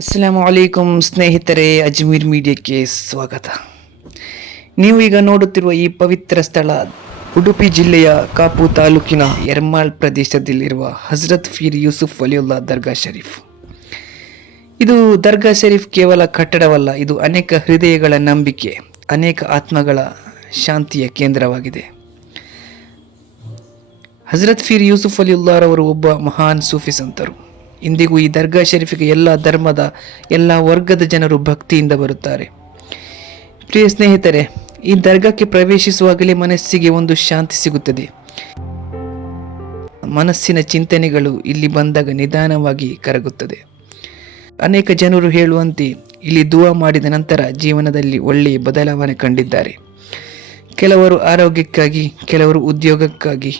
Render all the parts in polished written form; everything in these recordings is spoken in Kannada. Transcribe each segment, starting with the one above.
ಅಸ್ಸಲಾಮು ಅಲೈಕುಂ ಸ್ನೇಹಿತರೆ, ಅಜ್ಮೀರ್ ಮೀಡಿಯಾಕ್ಕೆ ಸ್ವಾಗತ. ನೀವು ಈಗ ನೋಡುತ್ತಿರುವ ಈ ಪವಿತ್ರ ಸ್ಥಳ ಉಡುಪಿ ಜಿಲ್ಲೆಯ ಕಾಪು ತಾಲೂಕಿನ ಯರ್ಮಾಳ್ ಪ್ರದೇಶದಲ್ಲಿರುವ ಹಜರತ್ ಪೀರ್ ಯೂಸುಫ್ ವಲಿಯುಲ್ಲಾ ದರ್ಗಾ ಶರೀಫ್. ಇದು ದರ್ಗಾ ಶರೀಫ್ ಕೇವಲ ಕಟ್ಟಡವಲ್ಲ, ಇದು ಅನೇಕ ಹೃದಯಗಳ ನಂಬಿಕೆ, ಅನೇಕ ಆತ್ಮಗಳ ಶಾಂತಿಯ ಕೇಂದ್ರವಾಗಿದೆ. ಹಜರತ್ ಪೀರ್ ಯೂಸುಫ್ ವಲಿಯುಲ್ಲಾರವರು ಒಬ್ಬ ಮಹಾನ್ ಸೂಫಿ ಸಂತರು. ಇಂದಿಗೂ ಈ ದರ್ಗಾ ಶರೀಫಿಗೆ ಎಲ್ಲ ಧರ್ಮದ ಎಲ್ಲ ವರ್ಗದ ಜನರು ಭಕ್ತಿಯಿಂದ ಬರುತ್ತಾರೆ. ಪ್ರಿಯ ಸ್ನೇಹಿತರೆ, ಈ ದರ್ಗಾಕ್ಕೆ ಪ್ರವೇಶಿಸುವಾಗಲೇ ಮನಸ್ಸಿಗೆ ಒಂದು ಶಾಂತಿ ಸಿಗುತ್ತದೆ. ಮನಸ್ಸಿನ ಚಿಂತನೆಗಳು ಇಲ್ಲಿ ಬಂದಾಗ ನಿಧಾನವಾಗಿ ಕರಗುತ್ತದೆ. ಅನೇಕ ಜನರು ಹೇಳುವಂತೆ ಇಲ್ಲಿ ದುವಾ ಮಾಡಿದ ನಂತರ ಜೀವನದಲ್ಲಿ ಒಳ್ಳೆಯ ಬದಲಾವಣೆ ಕಂಡಿದ್ದಾರೆ. ಕೆಲವರು ಆರೋಗ್ಯಕ್ಕಾಗಿ, ಕೆಲವರು ಉದ್ಯೋಗಕ್ಕಾಗಿ,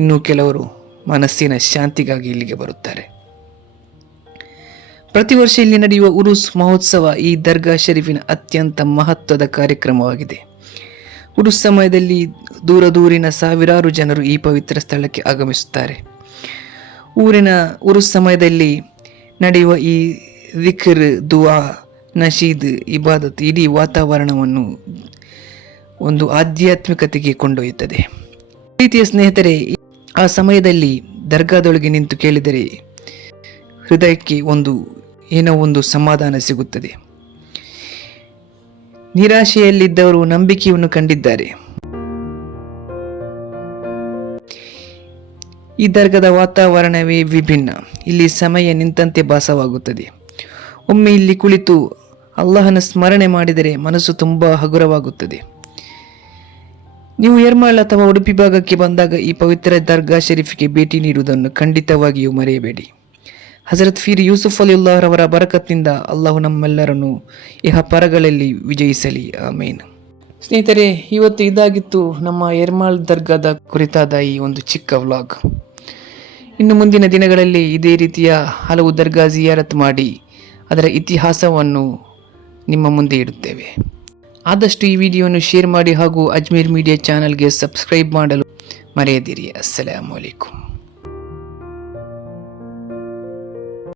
ಇನ್ನು ಕೆಲವರು ಮನಸ್ಸಿನ ಶಾಂತಿಗಾಗಿ ಇಲ್ಲಿಗೆ ಬರುತ್ತಾರೆ. ಪ್ರತಿ ವರ್ಷ ಇಲ್ಲಿ ನಡೆಯುವ ಉರುಸ್ ಮಹೋತ್ಸವ ಈ ದರ್ಗಾ ಶರೀಫಿನ ಅತ್ಯಂತ ಮಹತ್ವದ ಕಾರ್ಯಕ್ರಮವಾಗಿದೆ. ಉರುಸ್ ಸಮಯದಲ್ಲಿ ದೂರದೂರಿನ ಸಾವಿರಾರು ಜನರು ಈ ಪವಿತ್ರ ಸ್ಥಳಕ್ಕೆ ಆಗಮಿಸುತ್ತಾರೆ. ಊರಿನ ಉರುಸ್ ಸಮಯದಲ್ಲಿ ನಡೆಯುವ ಈ ವಿಕ್ರ್, ದುವಾ, ನಶೀದ್, ಇಬಾದತ್ ಇಡೀ ವಾತಾವರಣವನ್ನು ಒಂದು ಆಧ್ಯಾತ್ಮಿಕತೆಗೆ ಕೊಂಡೊಯ್ಯುತ್ತದೆ. ಪ್ರೀತಿಯ ಸ್ನೇಹಿತರೆ, ಆ ಸಮಯದಲ್ಲಿ ದರ್ಗಾದೊಳಗೆ ನಿಂತು ಕೇಳಿದರೆ ಹೃದಯಕ್ಕೆ ಏನೋ ಒಂದು ಸಮಾಧಾನ ಸಿಗುತ್ತದೆ. ನಿರಾಶೆಯಲ್ಲಿದ್ದವರು ನಂಬಿಕೆಯನ್ನು ಕಂಡಿದ್ದಾರೆ. ಈ ದರ್ಗಾದ ವಾತಾವರಣವೇ ವಿಭಿನ್ನ. ಇಲ್ಲಿ ಸಮಯ ನಿಂತಂತೆ ಭಾಸವಾಗುತ್ತದೆ. ಒಮ್ಮೆ ಇಲ್ಲಿ ಕುಳಿತು ಅಲ್ಲಾಹನ ಸ್ಮರಣೆ ಮಾಡಿದರೆ ಮನಸ್ಸು ತುಂಬಾ ಹಗುರವಾಗುತ್ತದೆ. ನೀವು ಯರ್ಮಾಳ್ ಅಥವಾ ಉಡುಪಿ ಭಾಗಕ್ಕೆ ಬಂದಾಗ ಈ ಪವಿತ್ರ ದರ್ಗಾ ಶರೀಫಿಗೆ ಭೇಟಿ ನೀಡುವುದನ್ನು ಖಂಡಿತವಾಗಿಯೂ ಮರೆಯಬೇಡಿ. ಹಜರತ್ ಪೀರ್ ಯೂಸುಫ್ ವಲಿಯುಲ್ಲಾಹರವರ ಬರಕತ್ತಿನಿಂದ ಅಲ್ಲಾಹು ನಮ್ಮೆಲ್ಲರನ್ನು ಇಹ ಪರಗಳಲ್ಲಿ ವಿಜಯಿಸಲಿ, ಆಮೀನ್. ಸ್ನೇಹಿತರೆ, ಇವತ್ತು ಇದಾಗಿತ್ತು ನಮ್ಮ ಯರ್ಮಾಳ್ ದರ್ಗಾದ ಕುರಿತಾದ ಈ ಒಂದು ಚಿಕ್ಕ ವ್ಲಾಗ್. ಇನ್ನು ಮುಂದಿನ ದಿನಗಳಲ್ಲಿ ಇದೇ ರೀತಿಯ ಹಲವು ದರ್ಗಾ ಜಿಯಾರತ್ ಮಾಡಿ ಅದರ ಇತಿಹಾಸವನ್ನು ನಿಮ್ಮ ಮುಂದೆ ಇಡುತ್ತೇವೆ. ಆದಷ್ಟು ಈ ವಿಡಿಯೋವನ್ನು ಶೇರ್ ಮಾಡಿ ಹಾಗೂ ಅಜ್ಮೀರ್ ಮೀಡಿಯಾ ಚಾನಲ್ಗೆ ಸಬ್ಸ್ಕ್ರೈಬ್ ಮಾಡಲು ಮರೆಯದಿರಿ. ಅಸ್ಸಲಾಮು ಅಲೈಕುಂ.